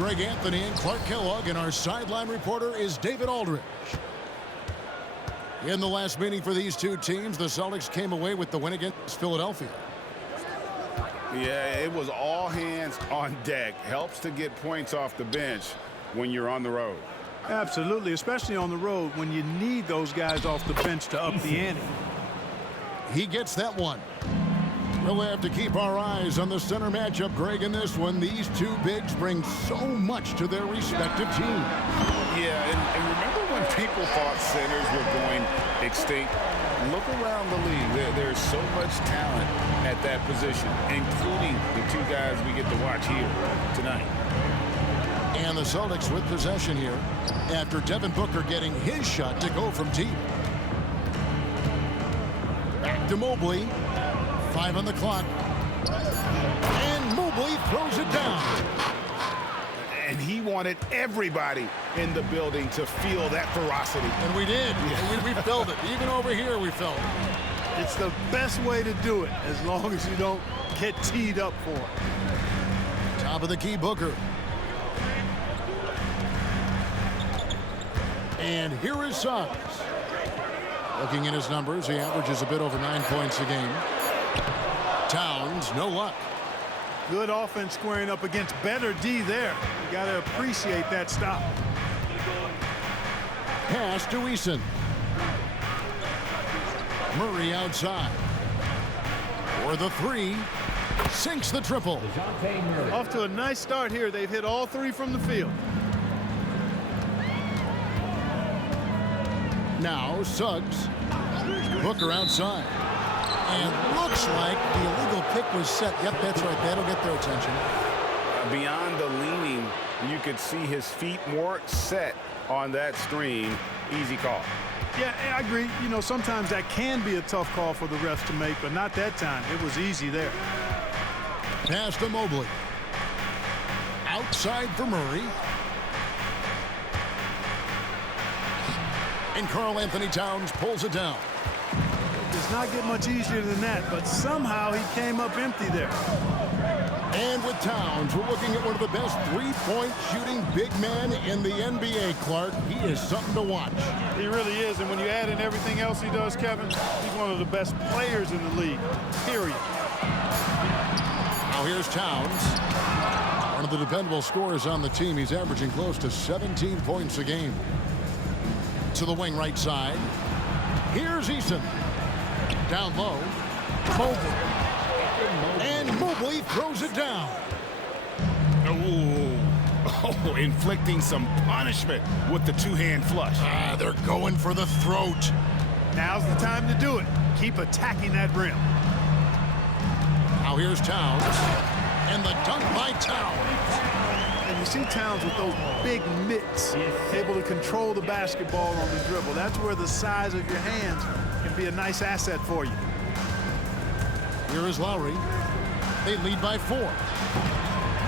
Greg Anthony and Clark Kellogg, and our sideline reporter is David Aldridge. In the last meeting for these two teams, the Celtics came away with the win against Philadelphia. Yeah, it was all hands on deck. Helps to get points off the bench when you're on the road. Absolutely, especially on the road when you need those guys off the bench to up the ante. He gets that one. We'll have to keep our eyes on the center matchup, Greg, in this one. These two bigs bring so much to their respective teams. Yeah, and remember when people thought centers were going extinct? Look around the league. There's so much talent at that position, including the two guys we get to watch here tonight. And the Celtics with possession here after Devin Booker getting his shot to go from deep. Back to Mobley. 5 on the clock. And Mobley throws it down. And he wanted everybody in the building to feel that ferocity. And we did. Yeah. We felt it. Even over here, we felt it. It's the best way to do it, as long as you don't get teed up for it. Top of the key, Booker. And here is Suggs. Looking at his numbers, he averages a bit over 9 points a game. Towns, no luck. Good offense squaring up against better D there. You got to appreciate that stop. Pass to Eason. Murray outside. For the three. Sinks the triple. Off to a nice start here. They've hit all three from the field. Now Suggs. Booker outside. And looks like the illegal pick was set. Yep, that's right. That'll get their attention. Beyond the leaning, you could see his feet more set on that screen. Easy call. Yeah, I agree. You know, sometimes that can be a tough call for the refs to make, but not that time. It was easy there. Pass to Mobley. Outside for Murray. And Karl Anthony Towns pulls it down. Does not get much easier than that, but somehow he came up empty there. And with Towns, we're looking at one of the best three-point shooting big men in the NBA, Clark. He is something to watch. He really is, and when you add in everything else he does, Kevin, he's one of the best players in the league, period. Now here's Towns. One of the dependable scorers on the team. He's averaging close to 17 points a game. To the wing right side. Here's Eason. Down low. Mobley. And Mobley throws it down. Oh, inflicting some punishment with the two-hand flush. They're going for the throat. Now's the time to do it. Keep attacking that rim. Now here's Towns. And the dunk by Towns. And you see Towns with those big mitts, able to control the basketball on the dribble. That's where the size of your hands can be a nice asset for you. Here is Lowry. They lead by 4.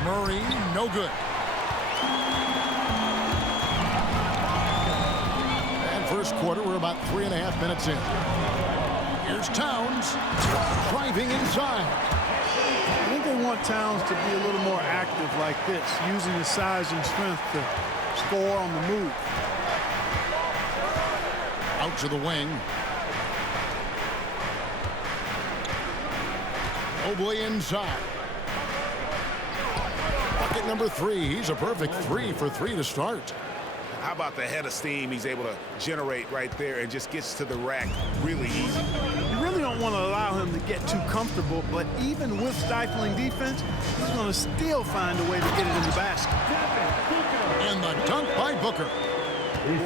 Murray, no good. And first quarter, we're about 3.5 minutes in. Here's Towns, driving inside. I think they want Towns to be a little more active like this, using his size and strength to score on the move. Out to the wing. Mobley inside. Bucket number 3. He's a perfect 3 for 3 to start. How about the head of steam he's able to generate right there and just gets to the rack really easy. You really don't want to allow him to get too comfortable, but even with stifling defense, he's going to still find a way to get it in the basket. And the dunk by Booker.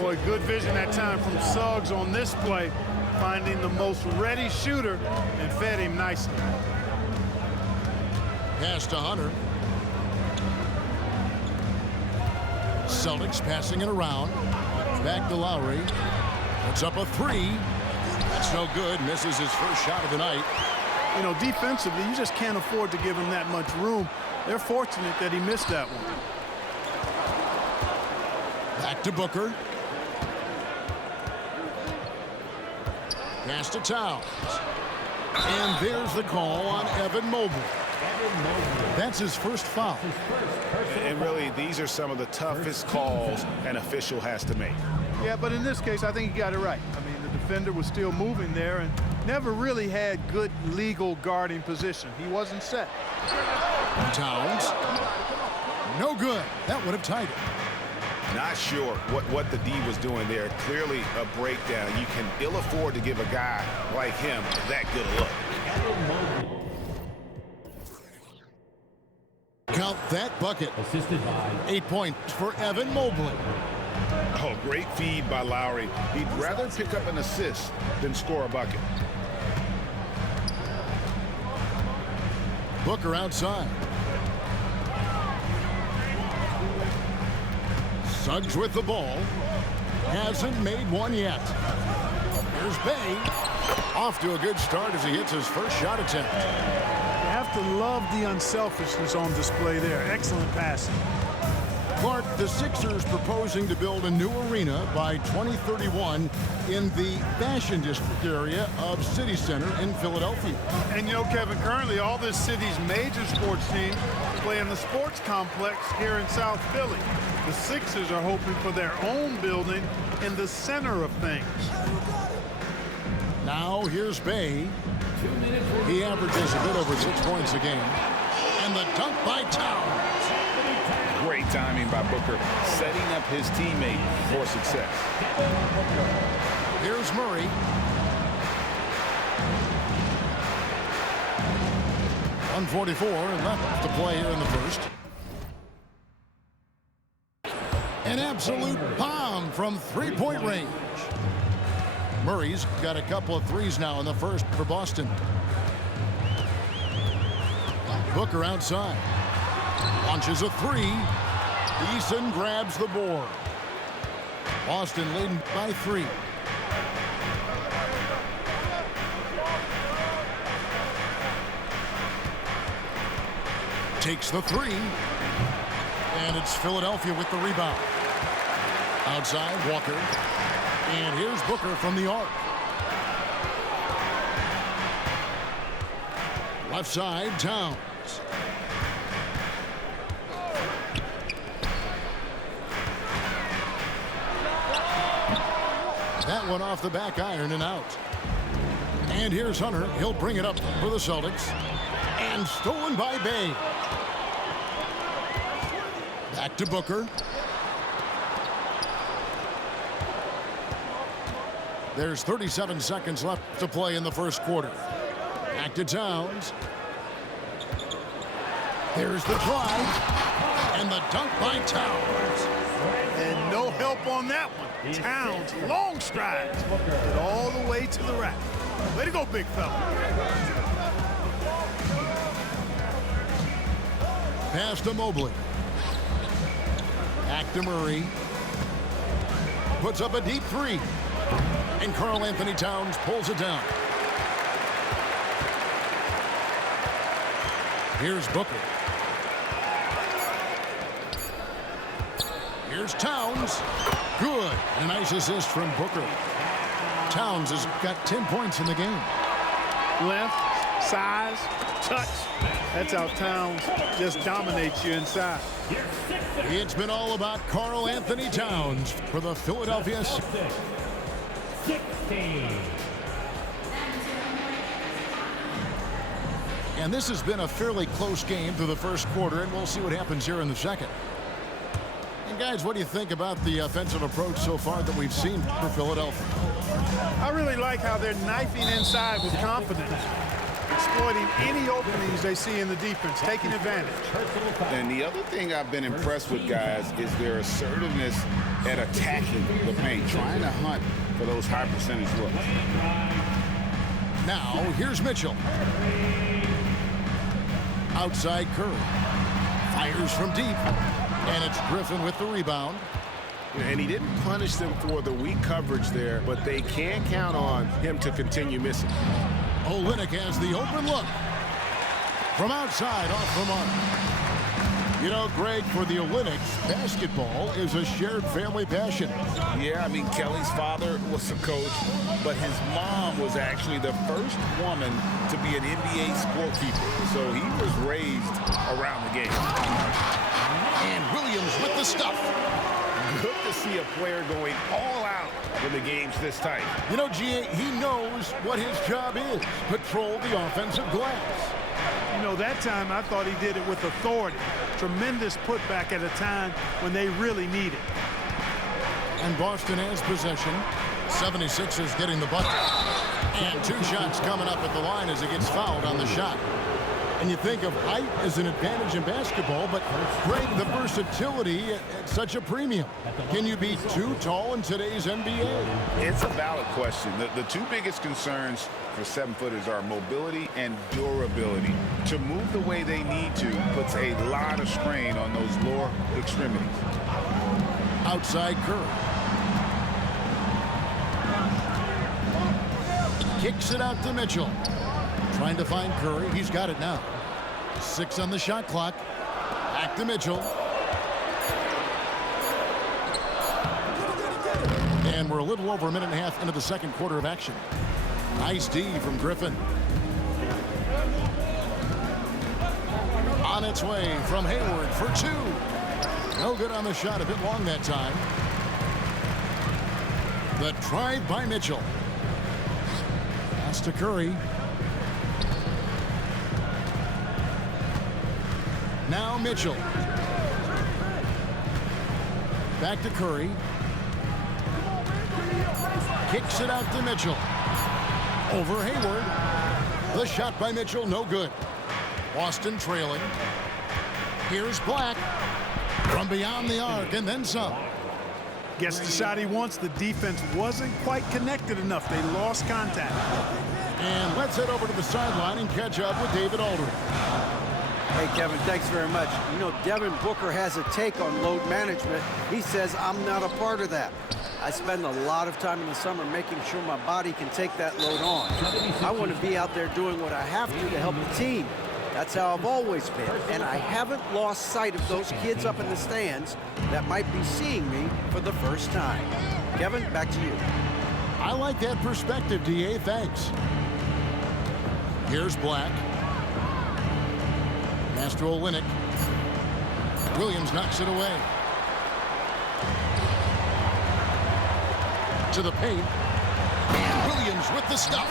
Boy, good vision that time from Suggs on this play, finding the most ready shooter and fed him nicely. Pass to Hunter. Celtics passing it around. Back to Lowry. Puts up a 3. That's no good. Misses his first shot of the night. You know, defensively, you just can't afford to give him that much room. They're fortunate that he missed that one. Back to Booker. Pass to Towns. And there's the call on Evan Mobley. That's his first foul. And really, these are some of the toughest calls an official has to make. Yeah, but in this case, I think he got it right. I mean, the defender was still moving there and never really had good legal guarding position. He wasn't set. Towns. No good. That would have tied it. Not sure what the D was doing there. Clearly a breakdown. You can ill afford to give a guy like him that good a look. Count that bucket. Assisted by 8 points for Evan Mobley. Oh, great feed by Lowry. He'd rather pick up an assist than score a bucket. Booker outside. Suggs with the ball. Hasn't made one yet. Here's Bay. Off to a good start as he hits his first shot attempt. You have to love the unselfishness on display there. Excellent passing. Clark, the Sixers proposing to build a new arena by 2031 in the Fashion District area of City Center in Philadelphia. And you know, Kevin, currently all this city's major sports teams play in the sports complex here in South Philly. The Sixers are hoping for their own building in the center of things. Now here's Bay. He averages a bit over 6 points a game. And the dunk by Towns. Great timing by Booker, setting up his teammate for success. Here's Murray. .144 left to play here in the first. An absolute bomb from three-point range. Murray's got a couple of threes now in the first for Boston. Booker outside. Launches a three. Eason grabs the board. Boston leading by 3. Takes the 3. And it's Philadelphia with the rebound. Outside, Walker. And here's Booker from the arc. Left side, Towns. That one off the back iron and out. And here's Hunter. He'll bring it up for the Celtics. And stolen by Bay. Back to Booker. There's 37 seconds left to play in the first quarter. Back to Towns. There's the drive. And the dunk by Towns. And no help on that one. Towns, long strides, but all the way to the rack. Way to go, big fella. Pass to Mobley. Back to Murray. Puts up a deep 3. And Karl Anthony Towns pulls it down. Here's Booker. Here's Towns. Good. And a nice assist from Booker. Towns has got 10 points in the game. Length, size, touch. That's how Towns just dominates you inside. It's been all about Karl Anthony Towns for the Philadelphia 16. And this has been a fairly close game through the first quarter, and we'll see what happens here in the second. And guys, what do you think about the offensive approach so far that we've seen for Philadelphia? I really like how they're knifing inside with confidence, exploiting any openings they see in the defense, taking advantage. And the other thing I've been impressed with, guys, is their assertiveness at attacking the paint, trying to hunt for those high percentage looks. Now, here's Mitchell. Outside Curry. Fires from deep. And it's Griffin with the rebound. And he didn't punish them for the weak coverage there, but they can't count on him to continue missing. Olynyk has the open look. From outside, off the mark. You know, Greg, for the Olympics, basketball is a shared family passion. Yeah, I mean, Kelly's father was a coach, but his mom was actually the first woman to be an NBA scorekeeper. So he was raised around the game. And Williams with the stuff. Good to see a player going all out when the game's this tight. You know, G.A., he knows what his job is. Patrol the offensive glass. You know, that time I thought he did it with authority. Tremendous putback at a time when they really need it. And Boston has possession. 76ers getting the bucket. And 2 shots coming up at the line as he gets fouled on the shot. And you think of height as an advantage in basketball, but Greg, the versatility at such a premium. Can you be too tall in today's NBA? It's a valid question. The 2 biggest concerns for 7-footers are mobility and durability. To move the way they need to puts a lot of strain on those lower extremities. Outside Curry. Kicks it out to Mitchell. Trying to find Curry. He's got it now. 6 on the shot clock. Back to Mitchell. And we're a little over a minute and a half into the second quarter of action. Nice D from Griffin. On its way from Hayward for 2. No good on the shot. A bit long that time. The drive by Mitchell. Pass to Curry. Now Mitchell. Back to Curry. Kicks it out to Mitchell. Over Hayward. The shot by Mitchell, no good. Boston trailing. Here's Black. From beyond the arc and then some. Gets the shot he wants. The defense wasn't quite connected enough. They lost contact. And let's head over to the sideline and catch up with David Aldridge. Hey, Kevin, thanks very much. You know, Devin Booker has a take on load management. He says, I'm not a part of that. I spend a lot of time in the summer making sure my body can take that load on. I want to be out there doing what I have to help the team. That's how I've always been. And I haven't lost sight of those kids up in the stands that might be seeing me for the first time. Kevin, back to you. I like that perspective, D.A. Thanks. Here's Black. Master Olynyk. Williams knocks it away. To the paint. And Williams with the stop.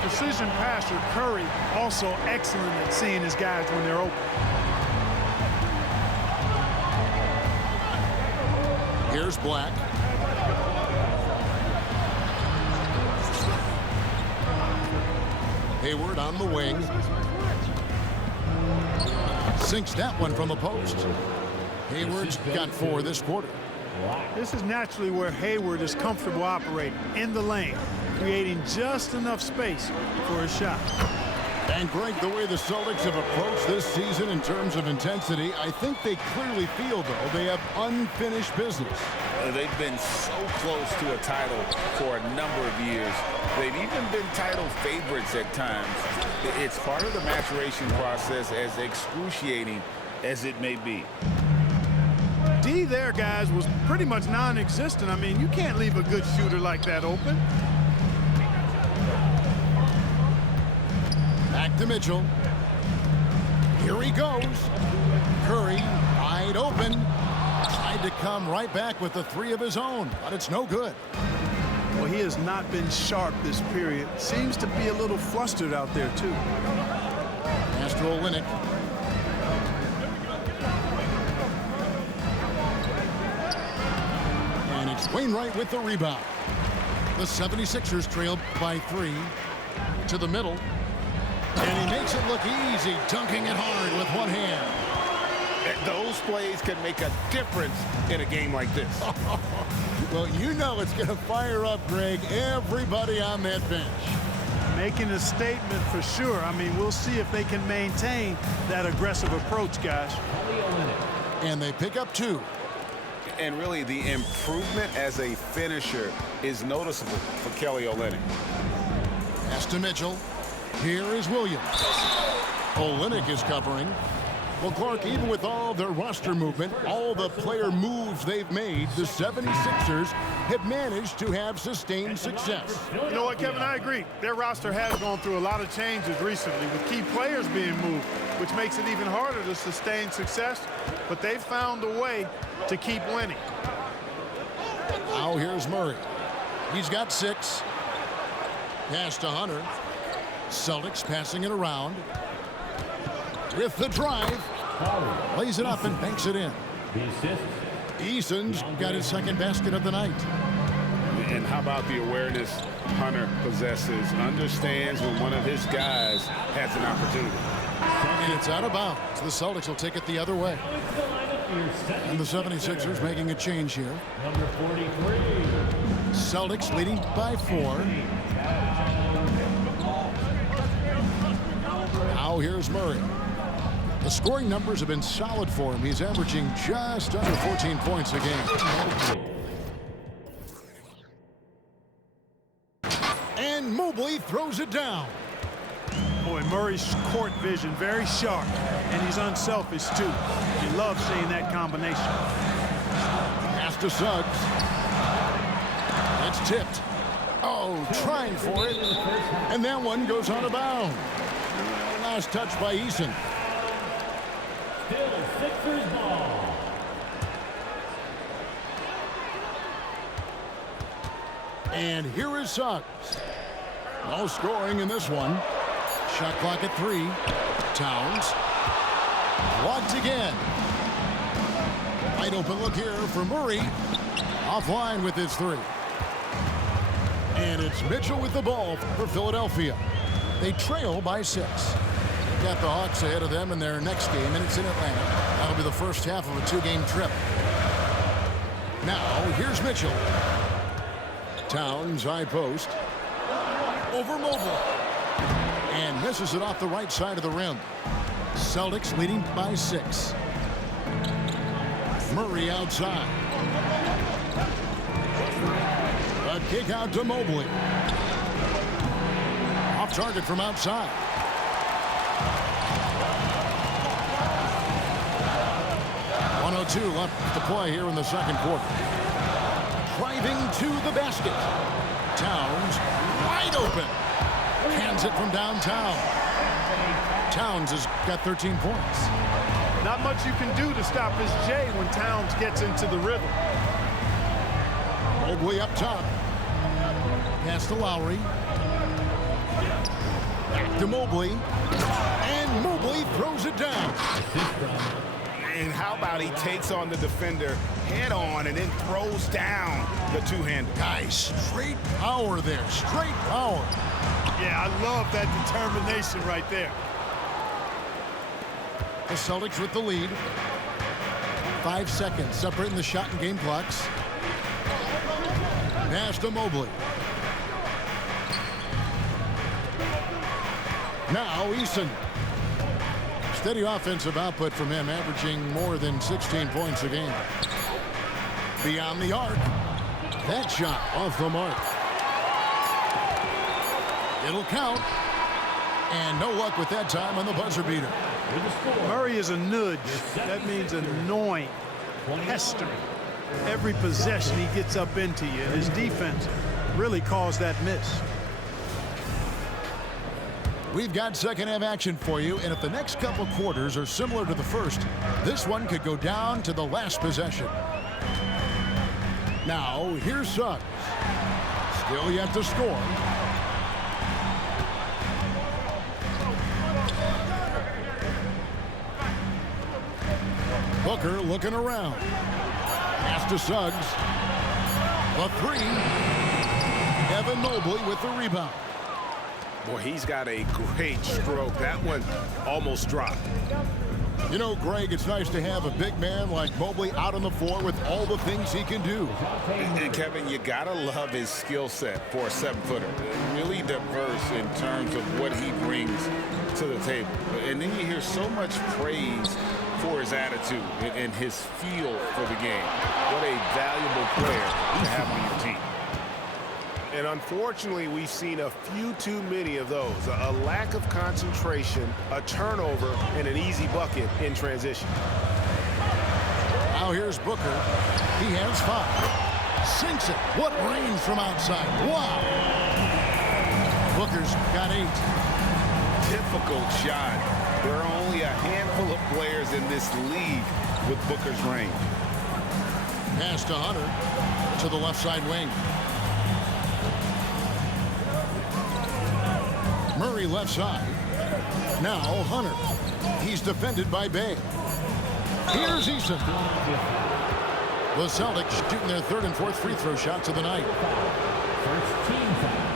Precision passer Curry also excellent at seeing his guys when they're open. Here's Black. Hayward on the wing. Sinks that one from the post. Hayward's got 4 this quarter. This is naturally where Hayward is comfortable operating, in the lane, creating just enough space for a shot. And Greg, the way the Celtics have approached this season in terms of intensity, I think they clearly feel, though, they have unfinished business. They've been so close to a title for a number of years. They've even been title favorites at times. It's part of the maturation process, as excruciating as it may be. D there, guys, was pretty much non-existent. I mean, you can't leave a good shooter like that open. Back to Mitchell. Here he goes. Curry wide open. Tried to come right back with the 3 of his own, but it's no good. Well, he has not been sharp this period. Seems to be a little flustered out there, too. Master Olynyk. And it's Wainwright with the rebound. The 76ers trailed by 3 to the middle. And he makes it look easy, dunking it hard with one hand. Those plays can make a difference in a game like this. Well, you know it's going to fire up, Greg, everybody on that bench. Making a statement for sure. I mean, we'll see if they can maintain that aggressive approach, guys. And they pick up 2. And really, the improvement as a finisher is noticeable for Kelly Olynyk. Pass to Mitchell. Here is Williams. Olynyk is covering. Well, Clark, even with all their roster movement, all the player moves they've made, the 76ers have managed to have sustained success. You know what, Kevin? I agree. Their roster has gone through a lot of changes recently with key players being moved, which makes it even harder to sustain success. But they've found a way to keep winning. Now here's Murray. He's got 6. Pass to Hunter. Celtics passing it around. With the drive. Lays it up and banks it in. Eason's got his second basket of the night. And how about the awareness Hunter possesses? Understands when one of his guys has an opportunity. And it's out of bounds. The Celtics will take it the other way. And the 76ers making a change here. Number 43. Celtics leading by 4. Now here's Murray. The scoring numbers have been solid for him. He's averaging just under 14 points a game. And Mobley throws it down. Boy, Murray's court vision very sharp, and he's unselfish too. You love seeing that combination. Pass to Suggs. It's tipped. Oh, trying for it. And that one goes out of bounds. Last touch by Eason. Still Sixers ball. And here is Suggs. No scoring in this one. Shot clock at 3. Towns. Blocked again. Wide open look here for Murray. Offline with his 3. And it's Mitchell with the ball for Philadelphia. They trail by 6. Got the Hawks ahead of them in their next game, and it's in Atlanta. That'll be the first half of a 2-game trip. Now, here's Mitchell. Towns, high post. Over Mobley. And misses it off the right side of the rim. Celtics leading by 6. Murray outside. A kick out to Mobley. Off target from outside. .102 left to play here in the second quarter. Driving to the basket. Towns wide open. Hands it from downtown. Towns has got 13 points. Not much you can do to stop his J when Towns gets into the rhythm. Mobley up top. Pass to Lowry. Back to Mobley. And Mobley throws it down. And how about he takes on the defender head on and then throws down the two-hander. Guys, straight power there. Straight power. Yeah, I love that determination right there. The Celtics with the lead. 5 seconds separating the shot and game clocks. Pass to Mobley. Now Eason. Steady offensive output from him, averaging more than 16 points a game. Beyond the arc. That shot off the mark. It'll count. And no luck with that time on the buzzer beater. Murray is a nudge. That means annoying, pestering. Every possession he gets up into you. His defense really caused that miss. We've got second half action for you, and if the next couple quarters are similar to the first, this one could go down to the last possession. Now, here's Suggs. Still yet to score. Booker looking around. Pass to Suggs. The 3. Evan Mobley with the rebound. Boy, he's got a great stroke. That one almost dropped. You know, Greg, it's nice to have a big man like Mobley out on the floor with all the things he can do. And Kevin, you gotta love his skill set for a 7-footer. Really diverse in terms of what he brings to the table. And then you hear so much praise for his attitude and his feel for the game. What a valuable player to have on your team. And unfortunately, we've seen a few too many of those. A lack of concentration, a turnover, and an easy bucket in transition. Now here's Booker. He has 5. Sinks it. What range from outside. Wow. Booker's got 8. Difficult shot. There are only a handful of players in this league with Booker's range. Pass to Hunter to the left side wing. Murray left side. Now Hunter. He's defended by Bay. Here's Eason. The Celtics shooting their 3rd and 4th free throw shots of the night. First team foul.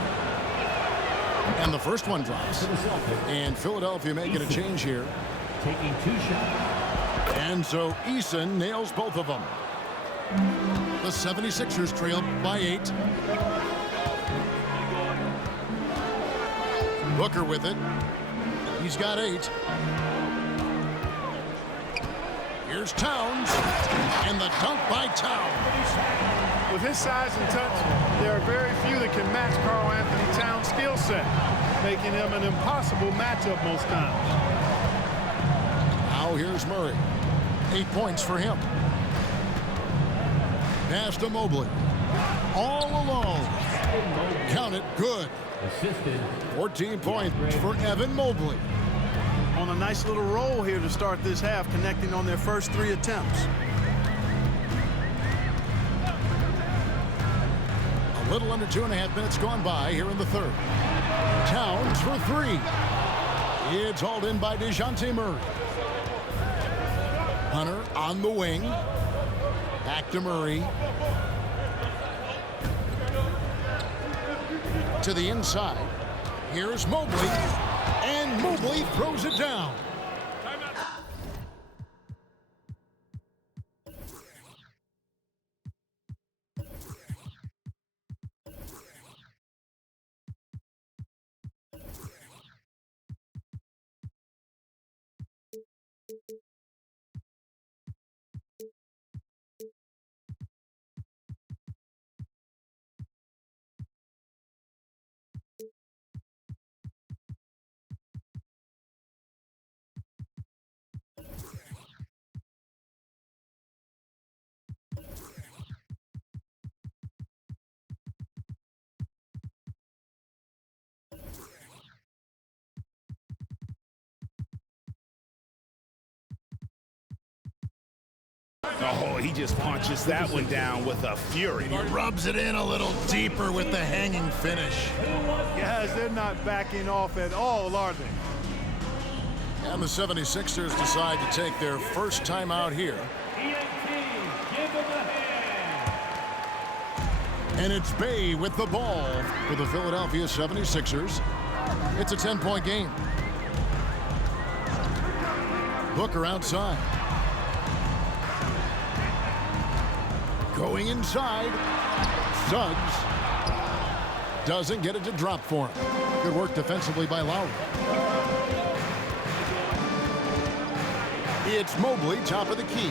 And the first one drops. And Philadelphia making a change here. Taking 2 shots. And so Eason nails both of them. The 76ers trail by 8. Booker with it. He's got 8. Here's Towns. And the dunk by Towns. With his size and touch, there are very few that can match Karl Anthony Towns' skill set, making him an impossible matchup most times. Now here's Murray. 8 points for him. Pass to Mobley. All alone. Count it. Good. Assisted. 14 points for Evan Mobley. On a nice little roll here to start this half, connecting on their first 3 attempts. A little under 2.5 minutes gone by here in the 3rd. Towns for 3. It's hauled in by DeJounte Murray. Hunter on the wing. Back to Murray. To the inside. Here's Mobley. And Mobley throws it down. Oh, he just punches that one down with a fury. He rubs it in a little deeper with the hanging finish. Guys, they're not backing off at all, are they? And the 76ers decide to take their first time out here. Give him a hand. And it's Bay with the ball for the Philadelphia 76ers. It's a 10-point game. Booker outside. Going inside. Suggs doesn't get it to drop for him. Good work defensively by Lowry. It's Mobley, top of the key.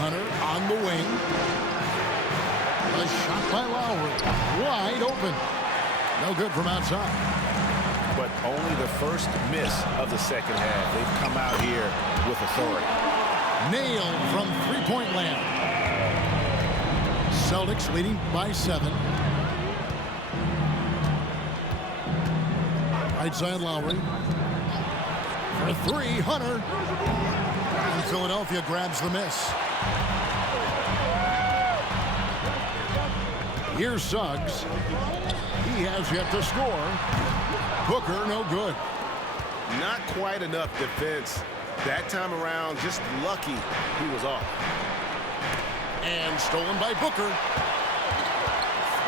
Hunter on the wing. A shot by Lowry. Wide open. No good from outside. But only the first miss of the second half. They've come out here with authority. Nailed from three-point land. Celtics leading by 7. Right side Lowry. For 3, Hunter. And Philadelphia grabs the miss. Here's Suggs. He has yet to score. Booker, no good. Not quite enough defense. That time around, just lucky he was off. And stolen by Booker.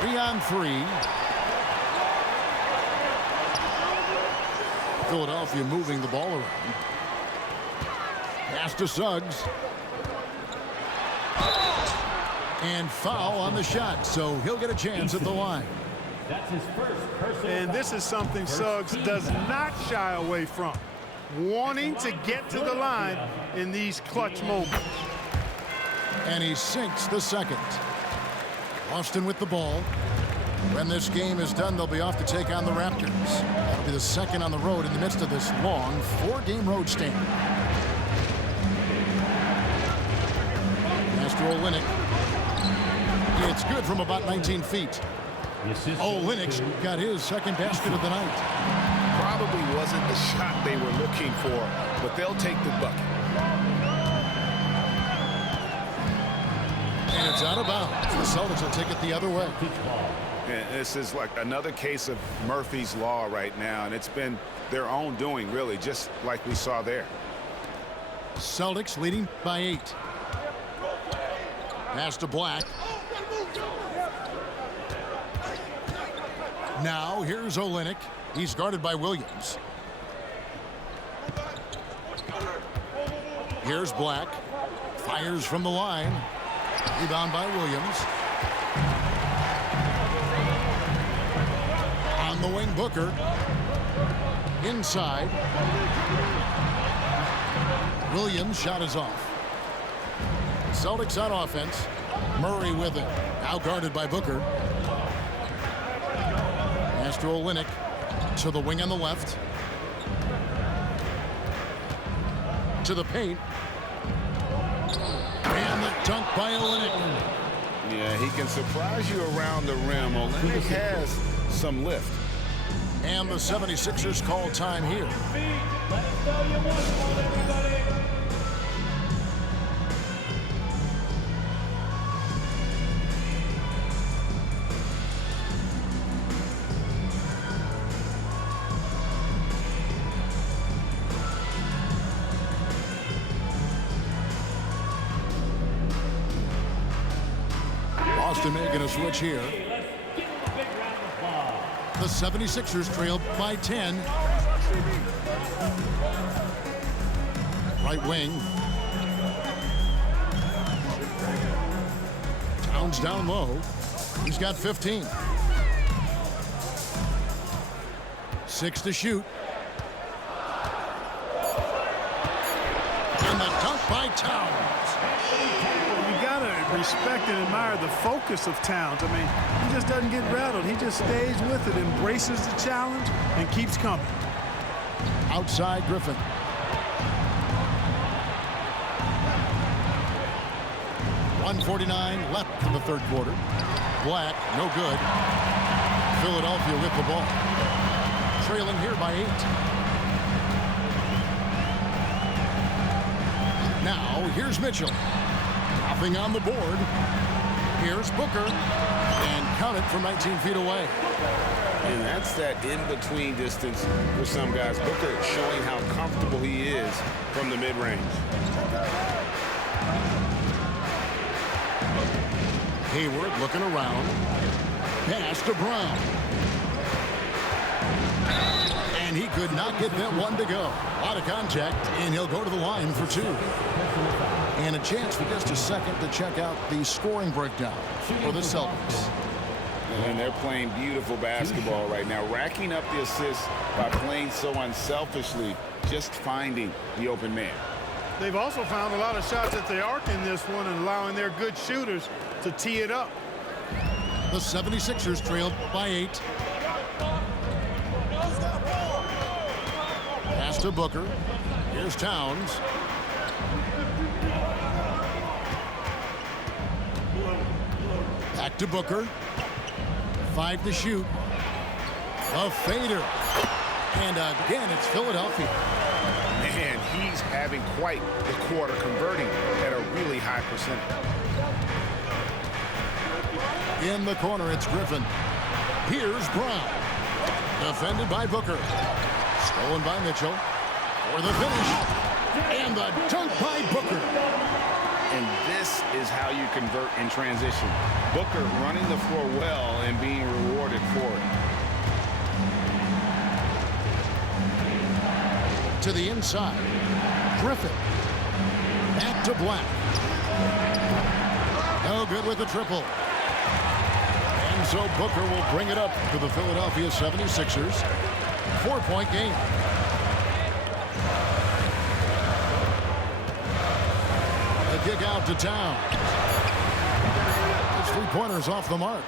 3-on-3. Philadelphia moving the ball around. Pass to Suggs. And foul on the shot, so he'll get a chance at the line. That's his first personal And foul. this is something Suggs does not shy away from. Wanting to get to the line in these clutch moments. And he sinks the second. Boston with the ball. When this game is done, they'll be off to take on the Raptors. That'll be the second on the road in the midst of this long 4-game road stand. Pass to Olynyk. It's good from about 19 feet. Olynyk got his second basket of the night. Probably wasn't the shot they were looking for, but they'll take the bucket. And it's out of bounds. The Celtics will take it the other way. And this is like another case of Murphy's Law right now, and it's been their own doing, really, just like we saw there. Celtics leading by 8. Pass to Black. Now here's Olynyk. He's guarded by Williams. Here's Black. Fires from the line. Rebound by Williams. On the wing, Booker. Inside. Williams' shot is off. Celtics on offense. Murray with it. Now guarded by Booker. Pass to Olynyk. To the wing on the left. To the paint. And the dunk by Olynyk. Yeah, he can surprise you around the rim. Olynyk has some lift. And the 76ers call time here. Let us know you want one, everybody. Boston making a switch here. The 76ers trail by 10. Right wing. Towns down low. He's got 15. 6 to shoot. And the dunk by Towns. You gotta respect and admire the focus of Towns. I mean, he just doesn't get rattled. He just stays with it, embraces the challenge, and keeps coming. Outside Griffin. .149 left in the third quarter. Black, no good. Philadelphia with the ball. Trailing here by 8. Now, here's Mitchell. Nothing on the board. Here's Booker. And count it from 19 feet away. And that's that in-between distance for some guys. Booker showing how comfortable he is from the mid-range. Hayward looking around. Pass to Brown. And he could not get that one to go. A lot of contact, and he'll go to the line for 2. And a chance for just a second to check out the scoring breakdown for the Celtics. And they're playing beautiful basketball right now, racking up the assists by playing so unselfishly, just finding the open man. They've also found a lot of shots at the arc in this one and allowing their good shooters to tee it up. The 76ers trailed by 8. Pass to Booker. Here's Towns. Back to Booker. 5 to shoot. A fader. And again, it's Philadelphia. Man, he's having quite the quarter, converting at a really high percentage. In the corner, it's Griffin. Here's Brown. Defended by Booker. Stolen by Mitchell. For the finish. And the dunk by Booker. And this is how you convert in transition. Booker running the floor well and being rewarded for it. To the inside. Griffin. Back to Black. No good with the triple. And so Booker will bring it up to the Philadelphia 76ers. 4-point game. A kick out to Towns. It's three-pointers off the mark.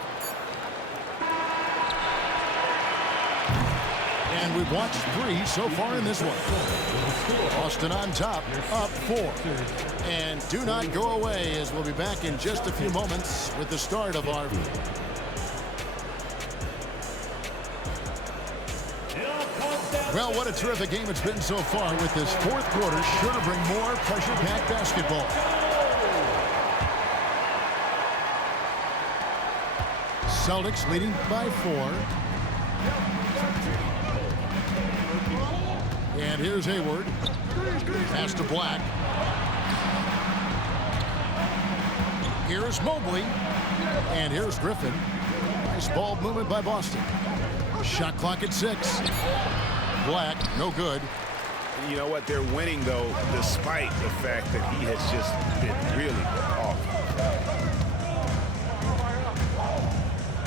And we've watched 3 so far in this one. Boston on top, up 4. And do not go away, as we'll be back in just a few moments with the start of our... Well, what a terrific game it's been so far, with this fourth quarter sure to bring more pressure-packed basketball. Celtics leading by 4. And here's Hayward. Pass to Black. Here's Mobley. And here's Griffin. Nice ball movement by Boston. Shot clock at 6. Black, no good. You know what? They're winning, though, despite the fact that he has just been really off.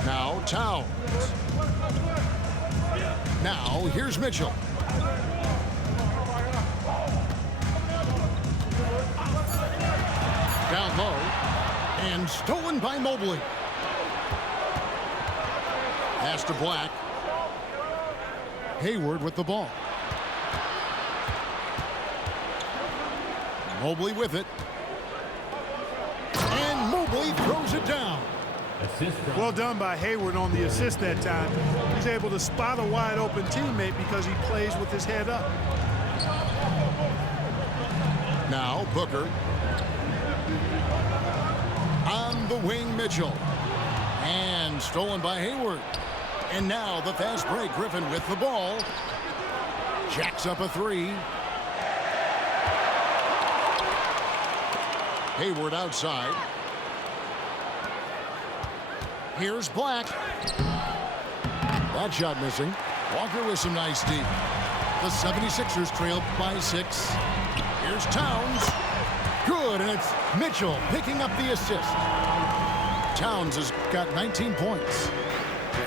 Now Towns. Now here's Mitchell. Down low. And stolen by Mobley. Pass to Black. Hayward with the ball. Mobley with it. And Mobley throws it down. Well done by Hayward on the assist that time. He's able to spot a wide open teammate because he plays with his head up. Now Booker. On the wing, Mitchell. And stolen by Hayward. And now the fast break. Griffin with the ball. Jacks up a 3. Hayward outside. Here's Black. That shot missing. Walker with some nice D. The 76ers trailed by 6. Here's Towns. Good, and it's Mitchell picking up the assist. Towns has got 19 points.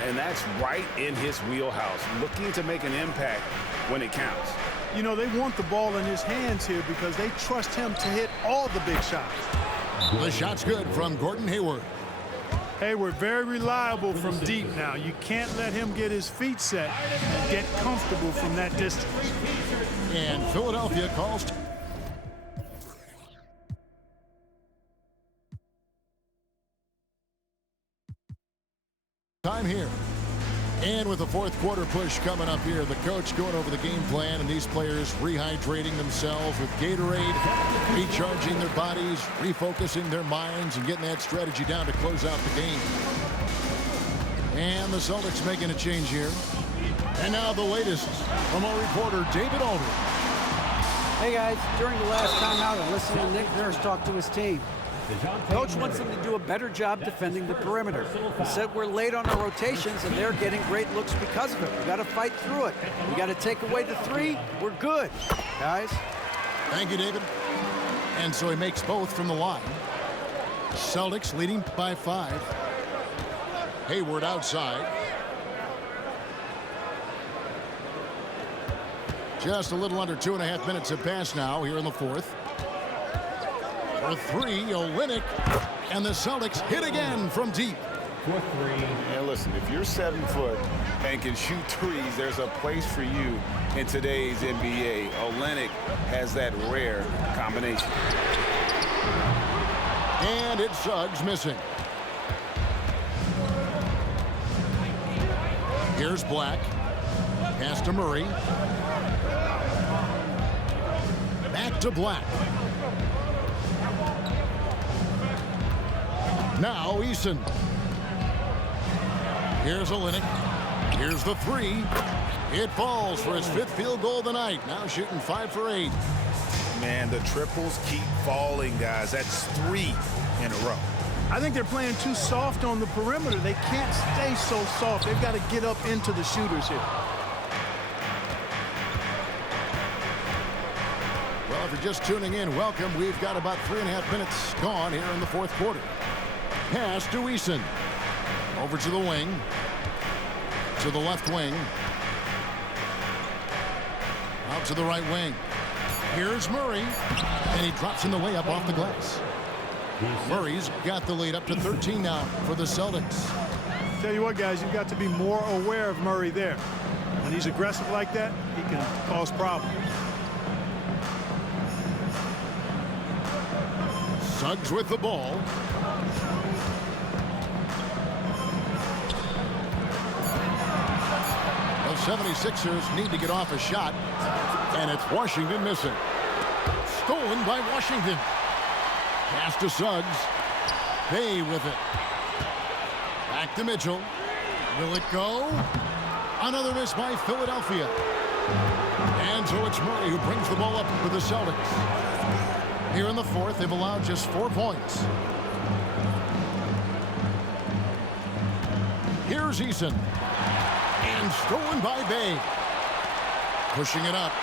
And that's right in his wheelhouse, looking to make an impact when it counts. You know, they want the ball in his hands here because they trust him to hit all the big shots. The shot's good from Gordon Hayward. Hayward very reliable from deep now. You can't let him get his feet set and get comfortable from that distance. And Philadelphia calls time here. And with the fourth quarter push coming up here, the coach going over the game plan, and these players rehydrating themselves with Gatorade, recharging their bodies, refocusing their minds, and getting that strategy down to close out the game. And the Celtics making a change here. And now the latest from our reporter, David Aldridge. Hey guys, during the last timeout, I listened to Nick Nurse talk to his team. Coach wants them to do a better job defending the perimeter. He said we're late on our rotations and they're getting great looks because of it. We got to fight through it. We got to take away the 3. We're good, guys. Thank you, David. And so he makes both from the line. Celtics leading by 5. Hayward outside. Just a little under 2.5 minutes have passed now here in the fourth. For 3, Olynyk, and the Celtics hit again from deep. For 3. And listen, if you're 7 foot and can shoot threes, there's a place for you in today's NBA. Olynyk has that rare combination. And it's Suggs missing. Here's Black. Pass to Murray. Back to Black. Now Eason. Here's Olynyk. Here's the 3. It falls for his 5th field goal of the night. Now shooting 5 for 8. Man, the triples keep falling, guys. That's 3 in a row. I think they're playing too soft on the perimeter. They can't stay so soft. They've got to get up into the shooters here. Well, if you're just tuning in, welcome. We've got about 3.5 minutes gone here in the fourth quarter. Pass to Eason. Over to the wing. To the left wing. Out to the right wing. Here's Murray. And he drops in the way up off the glass. Murray's got the lead up to 13 now for the Celtics. Tell you what, guys, you've got to be more aware of Murray there. When he's aggressive like that, he can cause problems. Suggs with the ball. The 76ers need to get off a shot, and it's Washington missing. Stolen by Washington. Pass to Suggs. Bay with it. Back to Mitchell. Will it go? Another miss by Philadelphia. And so it's Murray who brings the ball up for the Celtics. Here in the fourth, they've allowed just 4 points. Here's Eason. And stolen by Bay. Pushing it up.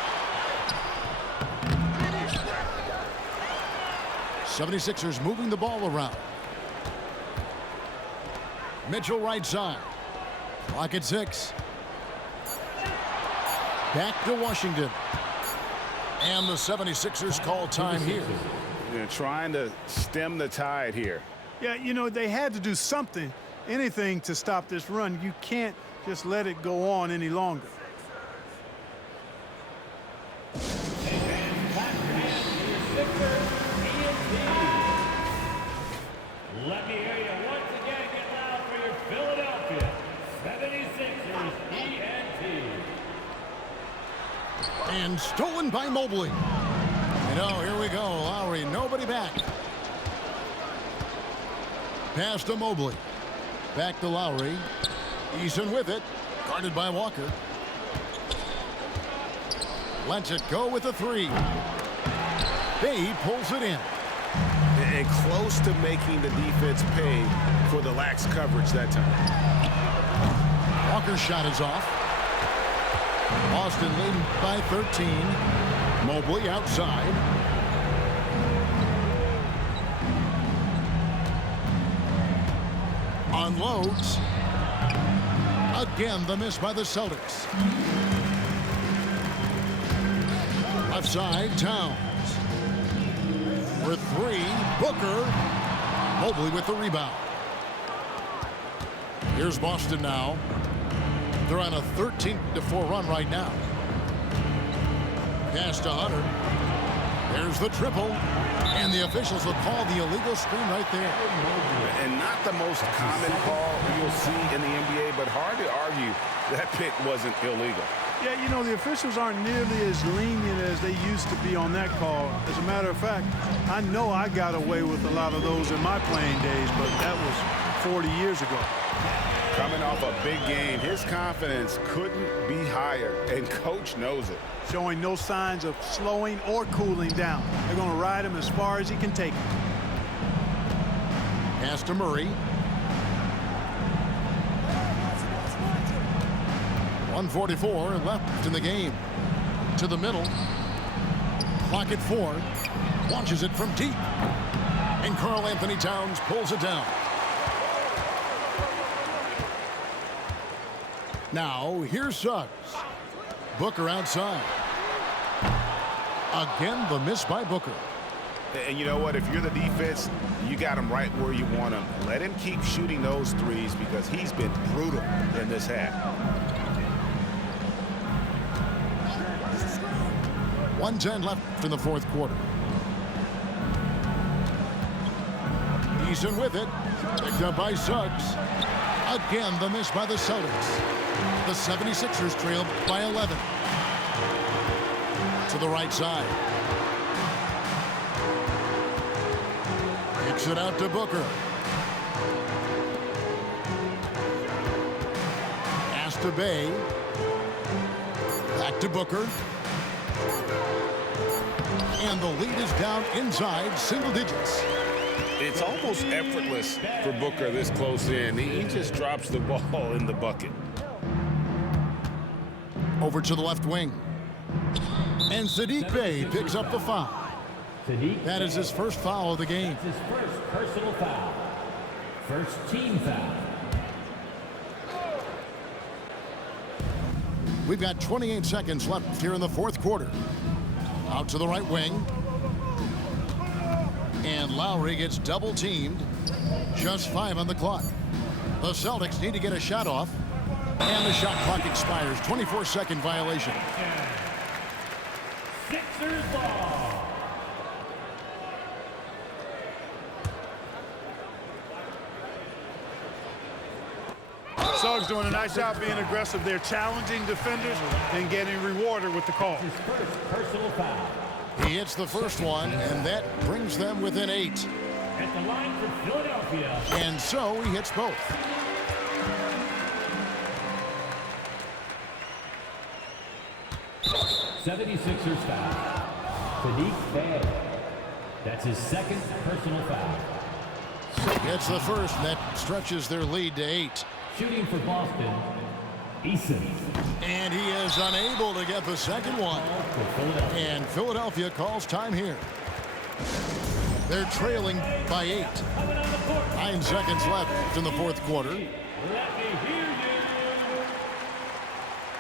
76ers moving the ball around. Mitchell right side. Clock at 6. Back to Washington. And the 76ers call time here. They're trying to stem the tide here. Yeah, you know, they had to do something, anything to stop this run. You can't just let it go on any longer. Let me hear you once again. Get loud for your Philadelphia 76ers ENT. And stolen by Mobley. And oh, here we go. Lowry, nobody back. Pass to Mobley. Back to Lowry. Eason with it. Guarded by Walker. Lets it go with a 3. Bay pulls it in. And close to making the defense pay for the lax coverage that time. Walker's shot is off. Boston leading by 13. Mobley outside. Unloads. Again, the miss by the Celtics. Left side, Towns. For 3, Booker. Mobley with the rebound. Here's Boston now. They're on a 13-4 run right now. Pass to Hunter. There's the triple. And the officials will call the illegal screen right there. And not the most common call you'll see in the NBA, but hard to argue that pick wasn't illegal. Yeah, you know, the officials aren't nearly as lenient as they used to be on that call. As a matter of fact, I know I got away with a lot of those in my playing days, but that was 40 years ago. Coming off a big game, his confidence couldn't be higher, and coach knows it. Showing no signs of slowing or cooling down. They're going to ride him as far as he can take him. Pass to Murray. 1:44 left in the game. To the middle. Clock at 4. Launches it from deep. And Karl Anthony Towns pulls it down. Now, here's Suggs. Booker outside. Again, the miss by Booker. And you know what? If you're the defense, you got him right where you want him. Let him keep shooting those threes because he's been brutal in this half. 1:10 left in the fourth quarter. Eason with it. Picked up by Suggs. Again, the miss by the Celtics. The 76ers trail by 11. To the right side. Kicks it out to Booker. Pass to Bay. Back to Booker. And the lead is down inside single digits. It's almost effortless for Booker this close in. He just drops the ball in the bucket. Over to the left wing. And Saddiq Bey picks up the foul. That is his first foul of the game. That's his first personal foul. First team foul. We've got 28 seconds left here in the fourth quarter. Out to the right wing. And And Lowry gets double teamed. Just 5 on the clock. The Celtics need to get a shot off. And the shot clock expires. 24-second violation. Sixers ball. Suggs doing a nice job being aggressive. They're challenging defenders and getting rewarded with the call. His first personal foul. He hits the first one, and that brings them within 8. At the line for Philadelphia. And so he hits both. '76ers foul. Sadiq Bey. That's his second personal foul. Gets the first, and that stretches their lead to 8. Shooting for Boston, Eason. And he is unable to get the second one. And Philadelphia calls time here. They're trailing by 8. 9 seconds left in the fourth quarter. Let me hear you.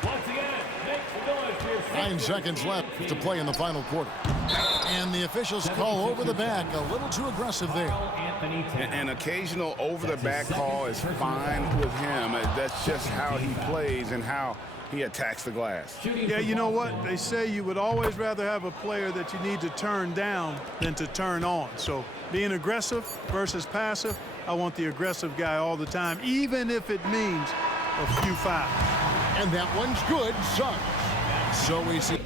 Once again, make some noise for your 9 seconds left to play in the final quarter. And the officials call over the back. A little too aggressive there. An occasional over-the-back call is fine with him. That's just how he plays and how he attacks the glass. Yeah, you know what? They say you would always rather have a player that you need to turn down than to turn on. So being aggressive versus passive, I want the aggressive guy all the time, even if it means a few fouls. And that one's good, Suggs. So we see